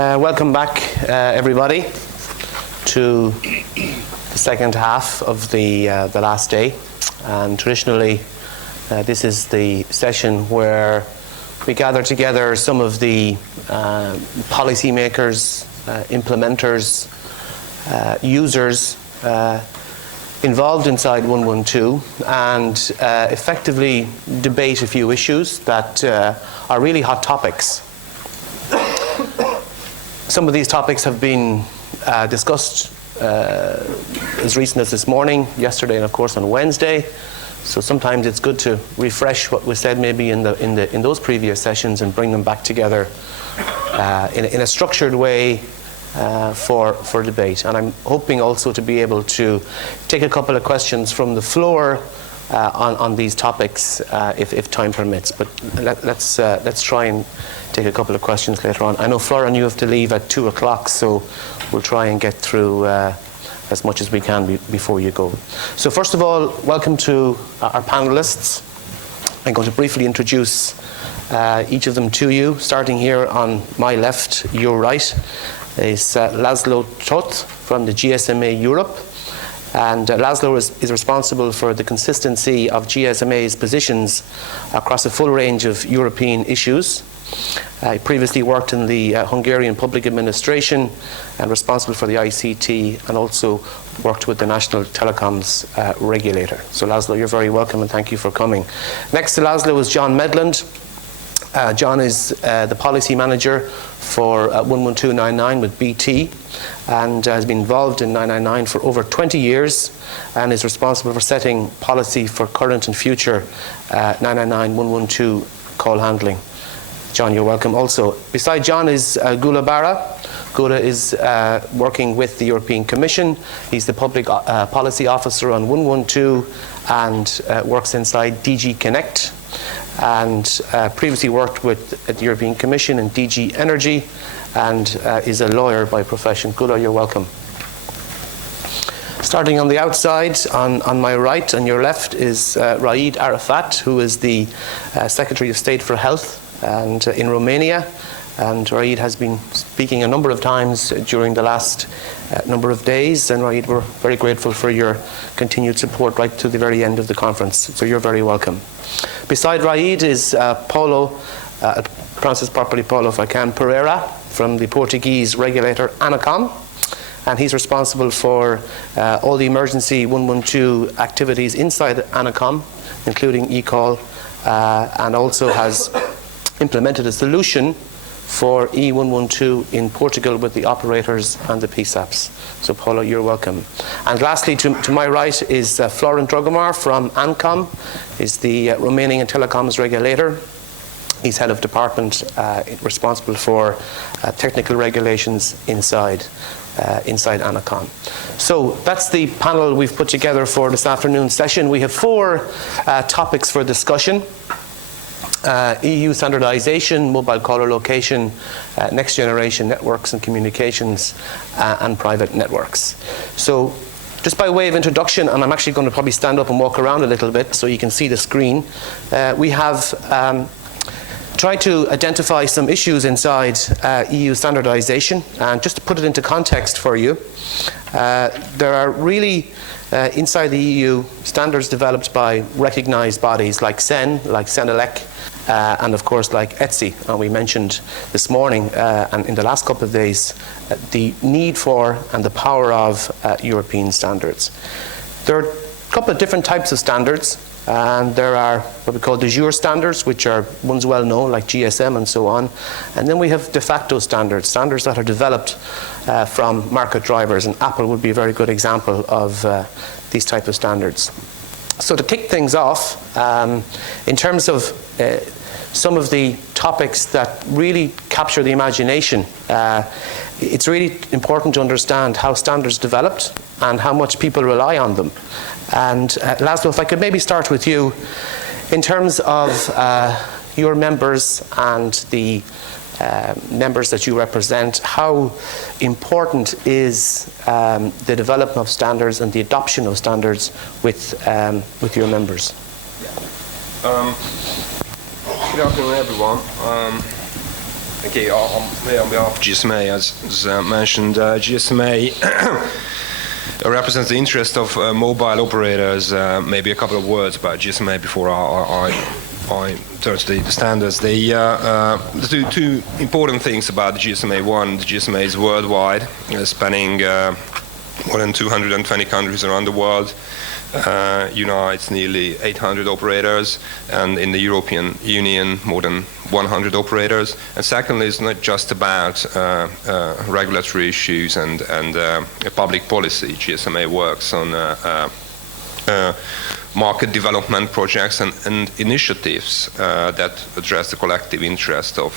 Welcome back, everybody, to the second half of the last day. And traditionally, this is the session where we gather together some of the policymakers, implementers, users involved inside 112 and effectively debate a few issues that are really hot topics. Some of these topics have been discussed as recent as this morning, yesterday, and of course on Wednesday. So sometimes it's good to refresh what was said maybe in those previous sessions and bring them back together in a structured way for debate. And I'm hoping also to be able to take a couple of questions from the floor on these topics if time permits. But let's try and take a couple of questions later on. I know, Flora, you have to leave at 2 o'clock, so we'll try and get through as much as we can before you go. So first of all, welcome to our panelists. I'm going to briefly introduce each of them to you, starting here on my left, your right, is Laszlo Toth from the GSMA Europe. And Laszlo is responsible for the consistency of GSMA's positions across a full range of European issues. He previously worked in the Hungarian public administration and responsible for the ICT, and also worked with the national telecoms regulator. So Laszlo, you're very welcome and thank you for coming. Next to Laszlo is John Medland. John is the policy manager for 11299 with BT, and has been involved in 999 for over 20 years and is responsible for setting policy for current and future 999 112 call handling. John, you're welcome also. Beside John is Gula Barra. Gula is working with the European Commission. He's the public policy officer on 112 and works inside DG Connect, and previously worked with the European Commission and DG Energy, and is a lawyer by profession. Gula, you're welcome. Starting on the outside, on my right and your left, is Raed Arafat, who is the Secretary of State for Health and in Romania. And Raed has been speaking a number of times during the last number of days, and Raed, we're very grateful for your continued support right to the very end of the conference, so you're very welcome. Beside Raed is Paulo, pronounce this properly, Paulo if I can, Pereira, from the Portuguese regulator ANACOM, and he's responsible for all the emergency 112 activities inside ANACOM, including eCall, and also has implemented a solution for E112 in Portugal with the operators and the PSAPs. So Paulo, you're welcome. And lastly, to my right is Florent Dragomar from ANCOM. He's the Romanian telecoms regulator. He's head of department responsible for technical regulations inside ANACOM. So that's the panel we've put together for this afternoon's session. We have 4 topics for discussion. EU standardisation, mobile caller location, next generation networks and communications, and private networks. So just by way of introduction, and I'm actually going to probably stand up and walk around a little bit so you can see the screen, we have tried to identify some issues inside EU standardisation. And just to put it into context for you, there are really inside the EU standards developed by recognised bodies like CEN, like CENELEC, and of course like ETSI. And we mentioned this morning and in the last couple of days the need for and the power of European standards. There are a couple of different types of standards, and there are what we call de jure standards, which are ones well known like GSM and so on, and then we have de facto standards, standards that are developed from market drivers, and Apple would be a very good example of these type of standards. So to kick things off, in terms of some of the topics that really capture the imagination, it's really important to understand how standards developed and how much people rely on them. And Laszlo, if I could maybe start with you in terms of your members and the members that you represent, how important is the development of standards and the adoption of standards with your members? Good afternoon, everyone. Okay, on behalf of GSMA, as mentioned, GSMA represents the interest of mobile operators. Maybe a couple of words about GSMA before I turn to the standards. The two important things about the GSMA. One, the GSMA is worldwide, spanning more than 220 countries around the world. Unites nearly 800 operators, and in the European Union more than 100 operators. And secondly, it's not just about regulatory issues and public policy. GSMA works on market development projects and initiatives that address the collective interest of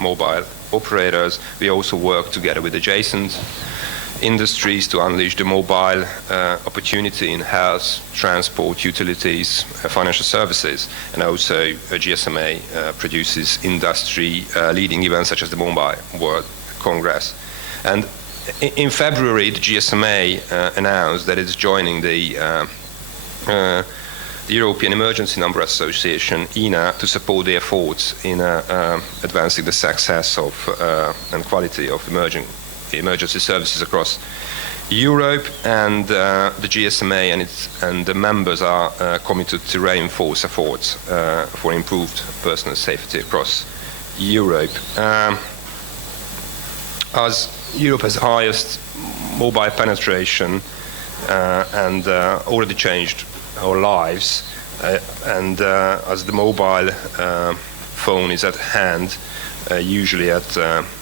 mobile operators. We also work together with adjacent industries to unleash the mobile opportunity in health, transport, utilities, financial services, and also GSMA produces industry leading events such as the Mobile World Congress. And in February, the GSMA announced that it's joining the European Emergency Number Association, EENA, to support the efforts in advancing the success of and quality of emergency services across Europe, and the GSMA and the members are committed to reinforce efforts for improved personal safety across Europe. As Europe has the highest mobile penetration and already changed our lives, and as the mobile phone is at hand, usually at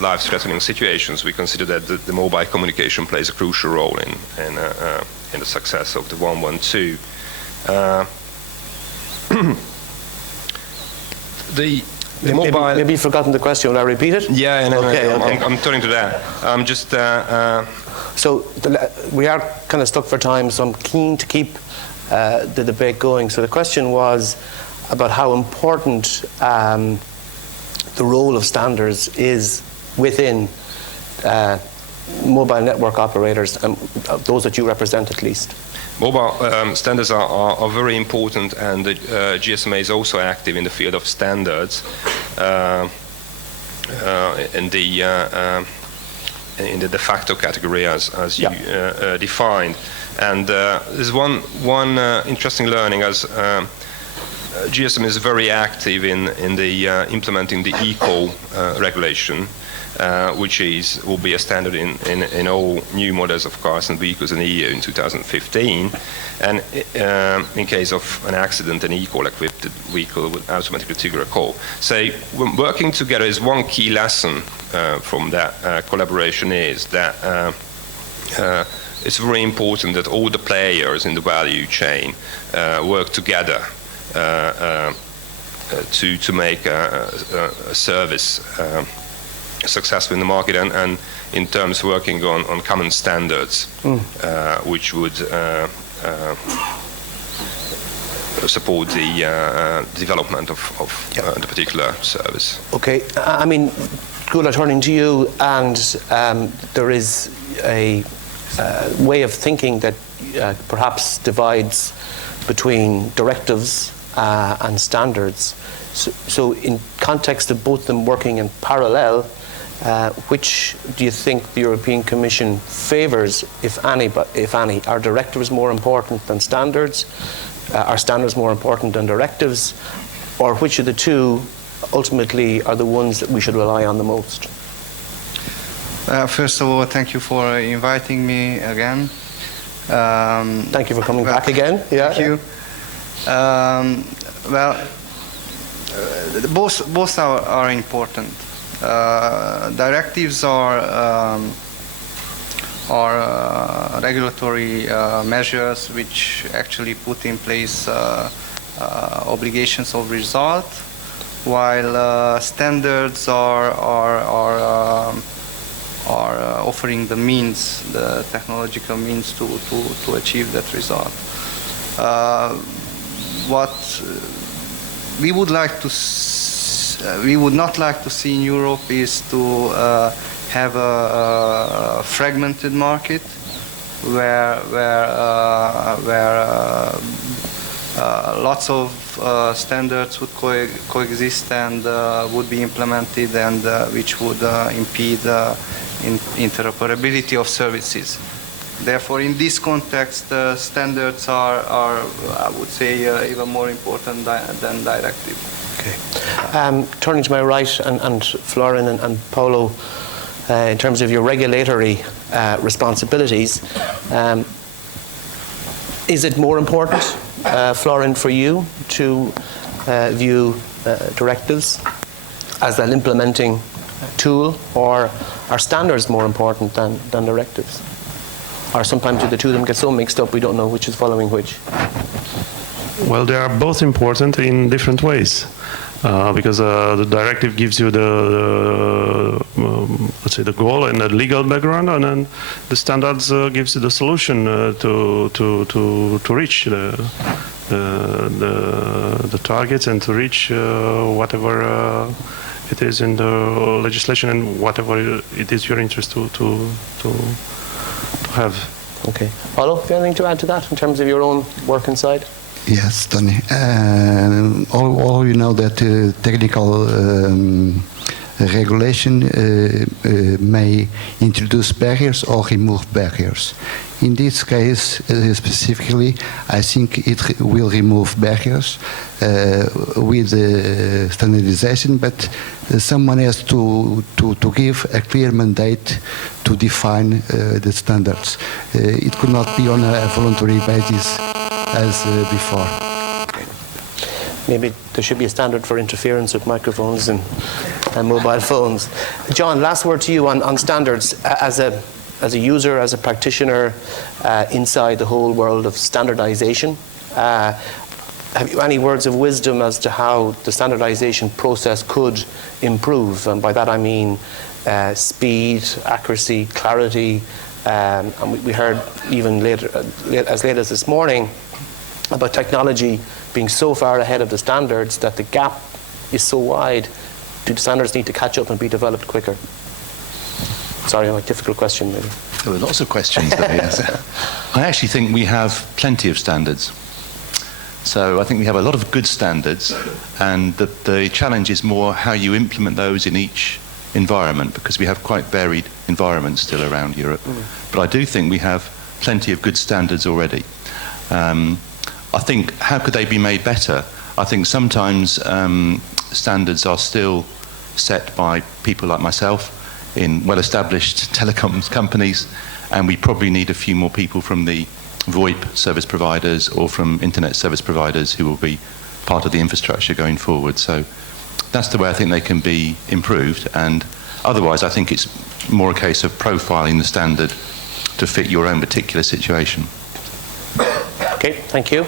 life-threatening situations, we consider that the mobile communication plays a crucial role in the success of the 112. The mobile. Maybe you've forgotten the question. Will I repeat it? Yeah, and okay. I'm turning to that. I'm just. So we are kind of stuck for time, so I'm keen to keep the debate going. So the question was about how important the role of standards is within mobile network operators, and those that you represent at least. Mobile standards are very important, and the GSMA is also active in the field of standards in the de facto category as you defined. And there's one interesting learning as GSM is very active in the implementing the eCall regulation, which will be a standard in all new models of cars and vehicles in the EU in 2015. And in case of an accident, an eCall-equipped vehicle would automatically trigger a call. So when working together is one key lesson from that collaboration is that it's very important that all the players in the value chain work together to make a service successful in the market, and in terms of working on common standards, which would support the development of the particular service. Okay, I mean, Gula, turning to you, and there is a way of thinking that perhaps divides between directives and standards. So in context of both them working in parallel, which do you think the European Commission favours, if any? Are directives more important than standards? Are standards more important than directives? Or which of the two ultimately are the ones that we should rely on the most? First of all, thank you for inviting me again. Thank you for coming back again. Yeah. Thank you. Both are important. Directives are regulatory measures which actually put in place obligations of result, while standards are offering the means, the technological means to achieve that result. What we would not like to see in Europe is to have a fragmented market where lots of standards would coexist and would be implemented, and which would impede interoperability of services. Therefore, in this context, standards are, I would say, even more important than directive. Okay. Turning to my right, and Florin and Paolo, in terms of your regulatory responsibilities, is it more important, Florin, for you to view directives as an implementing tool, or are standards more important than directives? Or sometimes the two of them get so mixed up we don't know which is following which? Well, they are both important in different ways. Because the directive gives you let's say the goal and the legal background, and then the standards gives you the solution to reach the targets and to reach whatever it is in the legislation and whatever it is your interest to have. Okay. Paolo, have you anything to add to that in terms of your own work inside? Yes, Tony. All you know that technical regulation may introduce barriers or remove barriers. In this case, specifically, I think it will remove barriers with standardization, but someone has to give a clear mandate to define the standards. It could not be on a voluntary basis as before. Maybe there should be a standard for interference with microphones and mobile phones. John, last word to you on standards. As a user, as a practitioner inside the whole world of standardization, have you any words of wisdom as to how the standardization process could improve? And by that I mean speed, accuracy, clarity, and we heard even later, as late as this morning, about technology being so far ahead of the standards that the gap is so wide. Do the standards need to catch up and be developed quicker? Sorry, a difficult question maybe. There were lots of questions there, yes. I actually think we have plenty of standards. So I think we have a lot of good standards, and the challenge is more how you implement those in each environment, because we have quite varied environments still around Europe. But I do think we have plenty of good standards already. I think, how could they be made better? I think sometimes standards are still set by people like myself in well-established telecoms companies, and we probably need a few more people from the VoIP service providers or from internet service providers who will be part of the infrastructure going forward. So that's the way I think they can be improved, and otherwise I think it's more a case of profiling the standard to fit your own particular situation. Okay, thank you.